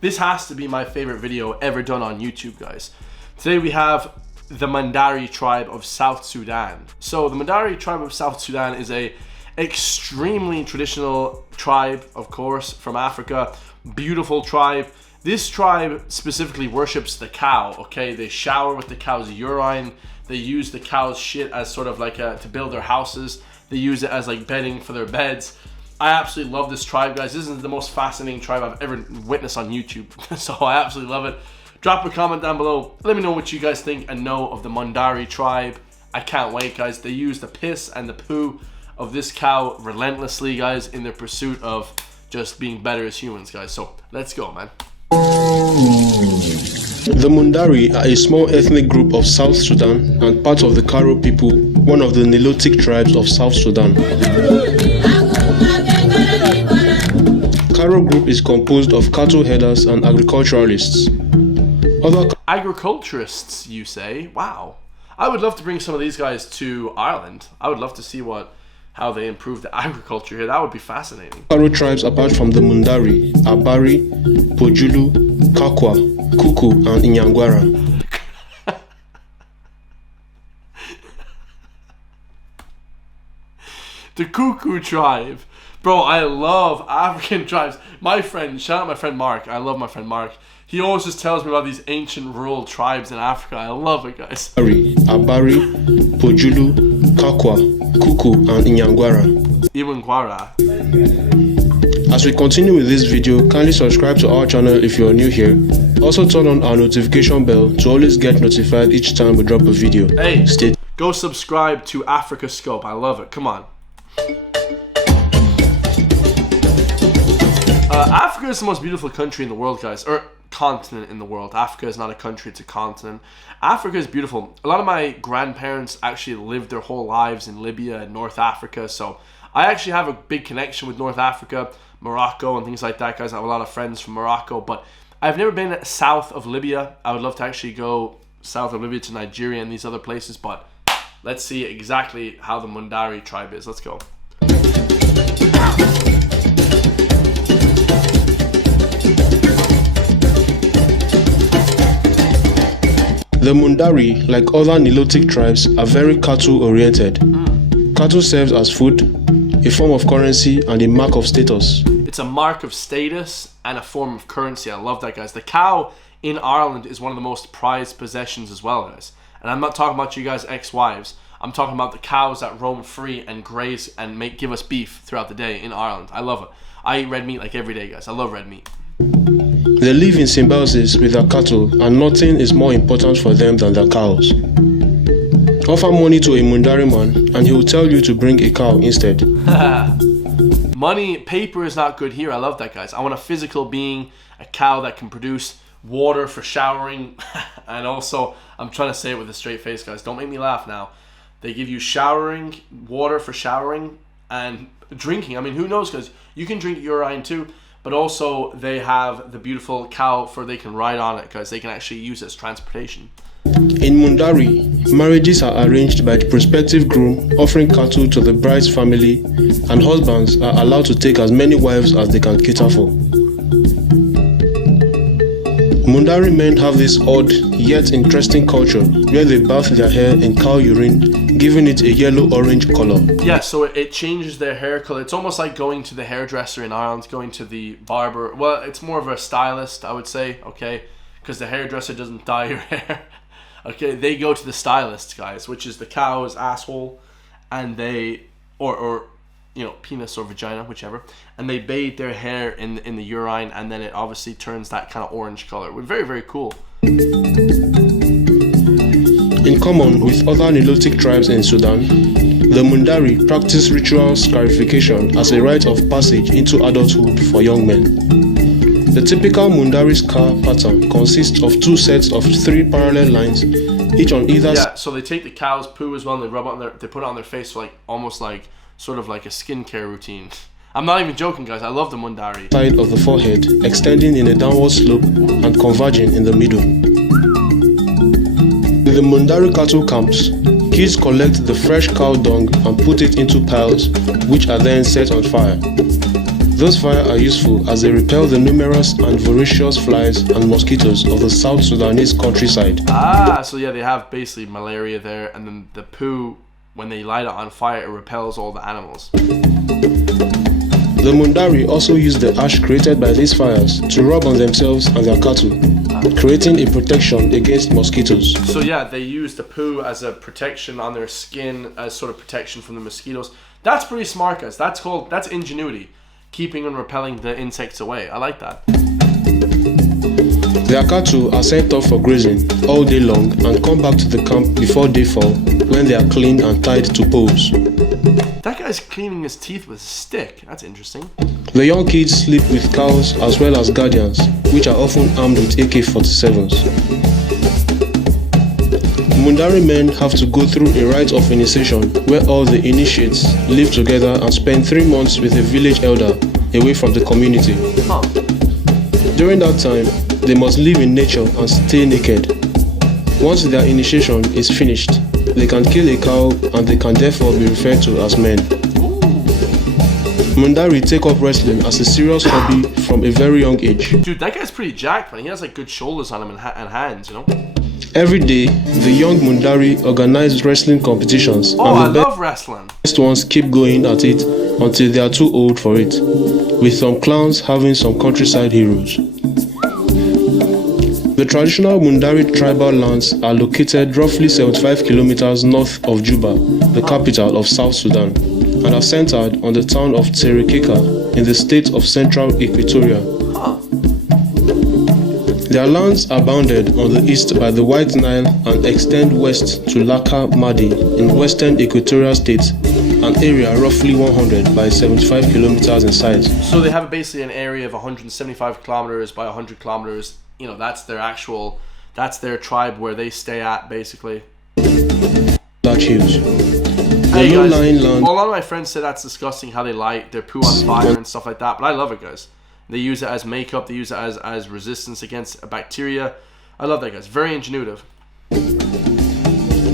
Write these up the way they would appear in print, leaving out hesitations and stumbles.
This has to be my favorite video ever done on YouTube, guys. Today we have the Mundari tribe of South Sudan. So the Mundari tribe of South Sudan is a extremely traditional tribe, of course, from Africa. Beautiful tribe. This tribe specifically worships the cow, okay? They shower with the cow's urine. They use the cow's shit as sort of like to build their houses. They use it as like bedding for their beds. I absolutely love this tribe, guys. This is the most fascinating tribe I've ever witnessed on YouTube. So I absolutely love it. Drop a comment down below. Let me know what you guys think and know of the Mundari tribe. I can't wait, guys. They use the piss and the poo of this cow relentlessly, guys, in their pursuit of just being better as humans, guys. So let's go, man. The Mundari are a small ethnic group of South Sudan and part of the Karo people, one of the Nilotic tribes of South Sudan. Karo group is composed of cattle herders and agriculturalists. Agriculturists, you say? Wow. I would love to bring some of these guys to Ireland. I would love to see how they improve the agriculture here. That would be fascinating. Karo tribes apart from the Mundari are Bari, Pojulu, Kakwa, Kuku and Inyangwara. The Kuku tribe. Bro, I love African tribes. My friend, shout out my friend Mark. I love my friend Mark. He always just tells me about these ancient rural tribes in Africa. I love it, guys. Abari, Pojulu, Kakwa, Kuku and Inyangwara. Inyangwara. As we continue with this video, kindly subscribe to our channel if you are new here. Also turn on our notification bell to always get notified each time we drop a video. Hey, go subscribe to Africa Scope. I love it. Come on. Africa is the most beautiful country in the world, guys, or continent in the world. Africa is not a country, it's a continent. Africa is beautiful. A lot of my grandparents actually lived their whole lives in Libya and North Africa, so I actually have a big connection with North Africa, Morocco and things like that, guys. I have a lot of friends from Morocco, but I've never been south of Libya. I would love to actually go south of Libya to Nigeria and these other places, but let's see exactly how the Mundari tribe is. Let's go. The Mundari, like other Nilotic tribes, are very cattle-oriented. Cattle serves as food, a form of currency, and a mark of status. It's a mark of status and a form of currency. I love that, guys. The cow in Ireland is one of the most prized possessions as well, guys. And I'm not talking about you guys' ex-wives. I'm talking about the cows that roam free and graze and give us beef throughout the day in Ireland. I love it. I eat red meat like every day, guys. I love red meat. They live in symbiosis with their cattle, and nothing is more important for them than their cows. Offer money to a Mundari man and he will tell you to bring a cow instead. Money, paper is not good here. I love that, guys. I want a physical being, a cow that can produce water for showering. And also, I'm trying to say it with a straight face, guys. Don't make me laugh now. They give you showering, water for showering, and drinking. I mean, who knows, guys? You can drink urine too. But also, they have the beautiful cow they can ride on it, guys. They can actually use it as transportation. In Mundari, marriages are arranged by the prospective groom offering cattle to the bride's family, and husbands are allowed to take as many wives as they can cater for. Mundari men have this odd yet interesting culture where they bath their hair in cow urine, giving it a yellow-orange color. Yeah, so it changes their hair color. It's almost like going to the hairdresser in Ireland, going to the barber. Well, it's more of a stylist, I would say, okay? Because the hairdresser doesn't dye your hair. Okay, they go to the stylist, guys, which is the cow's asshole, and they, or you know, penis or vagina, whichever, and they bathe their hair in the urine, and then it obviously turns that kind of orange color. Very, very cool. In common with other Nilotic tribes in Sudan, the Mundari practice ritual scarification as a rite of passage into adulthood for young men. The typical Mundari scar pattern consists of two sets of 3 parallel lines, each on either side. Yeah, so they take the cow's poo as well, and they rub it on they put it on their face, so almost like sort of like a skincare routine. I'm not even joking, guys. I love the Mundari. Side of the forehead, extending in a downward slope and converging in the middle. In the Mundari cattle camps, kids collect the fresh cow dung and put it into piles, which are then set on fire. Those fires are useful as they repel the numerous and voracious flies and mosquitoes of the South Sudanese countryside. Ah, so yeah, they have basically malaria there, and then the poo, when they light it on fire, it repels all the animals. The Mundari also use the ash created by these fires to rub on themselves and their cattle, creating a protection against mosquitoes. So yeah, they use the poo as a protection on their skin, as sort of protection from the mosquitoes. That's pretty smart, guys. That's ingenuity, keeping and repelling the insects away. I like that. Their cattle are sent off for grazing all day long and come back to the camp before dayfall when they are cleaned and tied to poles. That guy's cleaning his teeth with a stick. That's interesting. The young kids sleep with cows as well as guardians, which are often armed with AK-47s. Mundari men have to go through a rite of initiation where all the initiates live together and spend 3 months with a village elder away from the community. Huh. During that time, they must live in nature and stay naked. Once their initiation is finished, they can kill a cow and they can therefore be referred to as men. Mundari take up wrestling as a serious hobby from a very young age. Dude, that guy's pretty jacked, man. He has like good shoulders on him and hands, you know? Every day, the young Mundari organize wrestling competitions, Oh, I and the love wrestling. best ones keep going at it until they are too old for it, with some clowns having some countryside heroes. The traditional Mundari tribal lands are located roughly 75 kilometers north of Juba, the capital of South Sudan, and are centered on the town of Terekeka in the state of Central Equatoria. Their lands are bounded on the east by the White Nile and extend west to Laka Madi in western Equatorial State, an area roughly 100 by 75 kilometers in size. So they have basically an area of 175 kilometers by 100 kilometers. You know, that's their tribe where they stay at, basically. That's huge. Hey The guys, low-lying land. well, a lot of my friends say that's disgusting how they light their poo on fire and stuff like that, but I love it, guys. They use it as makeup, they use it as resistance against bacteria. I love that, guys. Very ingenuitive.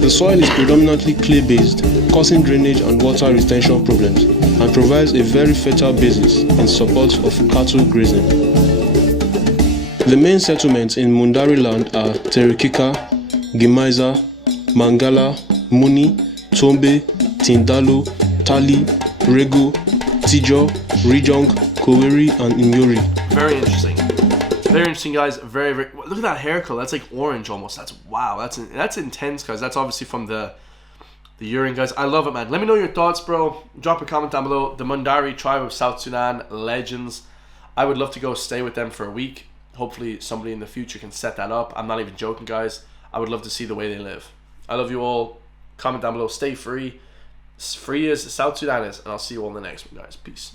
The soil is predominantly clay-based, causing drainage and water retention problems, and provides a very fertile basis in support of cattle grazing. The main settlements in Mundari land are Terekeka, Gimaiza, Mangala, Muni, Tombe, Tindalo, Tali, Rego, Tijo, Rijong, Koweri, and Inyori. Very interesting. Very interesting, guys. Very, very. Look at that hair color. That's like orange almost. That's wow. That's intense, guys. That's obviously from the urine, guys. I love it, man. Let me know your thoughts, bro. Drop a comment down below. The Mundari tribe of South Sudan, legends. I would love to go stay with them for a week. Hopefully, somebody in the future can set that up. I'm not even joking, guys. I would love to see the way they live. I love you all. Comment down below. Stay free. As free as South Sudan is, and I'll see you all in the next one, guys. Peace.